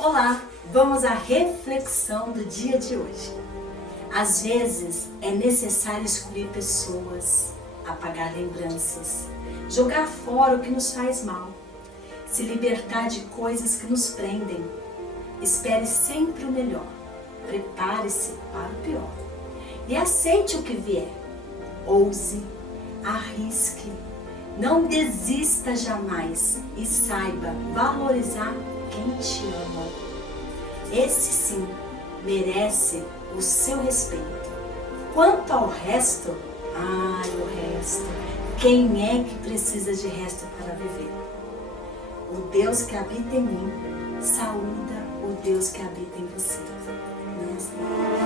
Olá, vamos à reflexão do dia de hoje. Às vezes é necessário excluir pessoas, apagar lembranças, jogar fora o que nos faz mal, se libertar de coisas que nos prendem. Espere sempre o melhor, prepare-se para o pior e aceite o que vier. Ouse, arrisque, não desista jamais e saiba valorizar quem te ama. Esse sim merece o seu respeito. Quanto ao resto, o resto, quem é que precisa de resto para viver? O Deus que habita em mim saúda o Deus que habita em você. Não é assim?